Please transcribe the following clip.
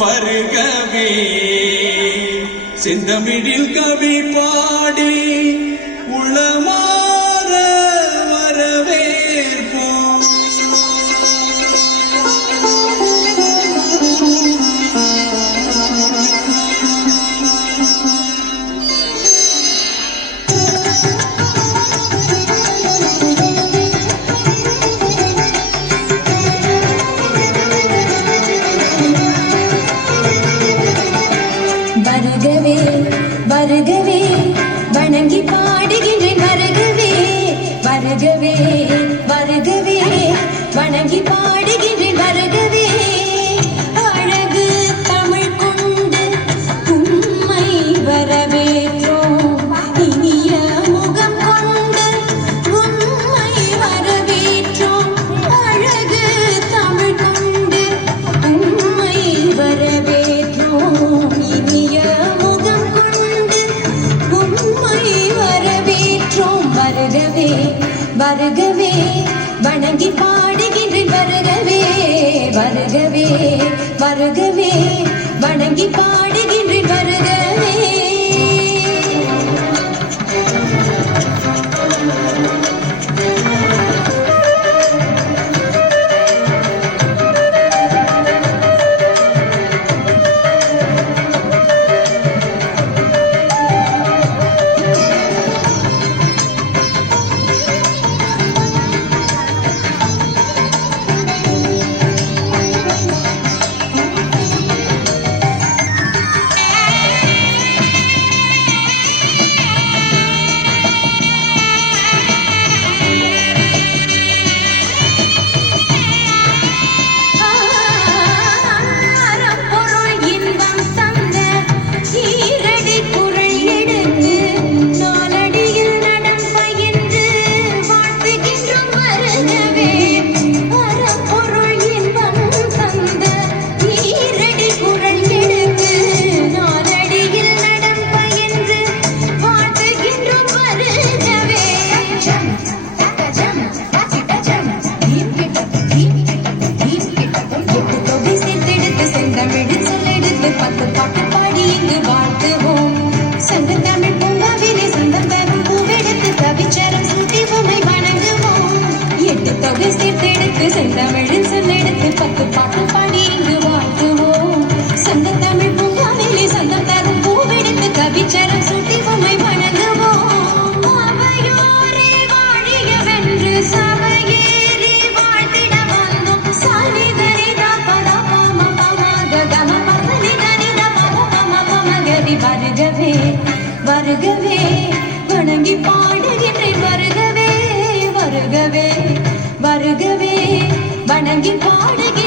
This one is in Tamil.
வருகவே செந்தமிழில் கவி பாடி உளமாற வரவேற்போம். வருகவே வருகவே வணங்கி பாடுகின்றேன். வருகவே வருகவே வருகவே வணங்கி பாடுகின்றேன். வருகவே அழகு தமிழ் கொண்டு உம்மை வரவேற்றோம். இனிய முகம் கொண்டு உம்மை வரவேற்றோம். அழகு தமிழ் கொண்டு உம்மை வரவேற்றோம். இனிய முகம் கொண்டு உம்மை வரவேற்றோம். வருகவே வருகவே வணங்கி பாடுகின்றேன். வருகவே வருகவே வருகவே வணங்கி பாடுகின்றேன். வருகவே செந்தமிழில் சொல்லெடுத்து 10 பாட்டு பாடி இங்கு வாழ்த்துவோம். சந்த தமிழ் பூங்காவிலே சந்தம் தரும் பூவெடுத்து கவிச்சரம் சூட்டி உம்மை வணங்குவோம். அவையோரே வாழியவென்று சபையேறி வாழ்த்திட வந்தோம். சாலிதரிதா பதா பம பமக கம பமனி தனித பம பம பமகரி. வருகவே வருகவே வணங்கி பாடுகின்றேன். வருகவே வருகவே வருகவே வணங்கி பாடுகின்றேன்.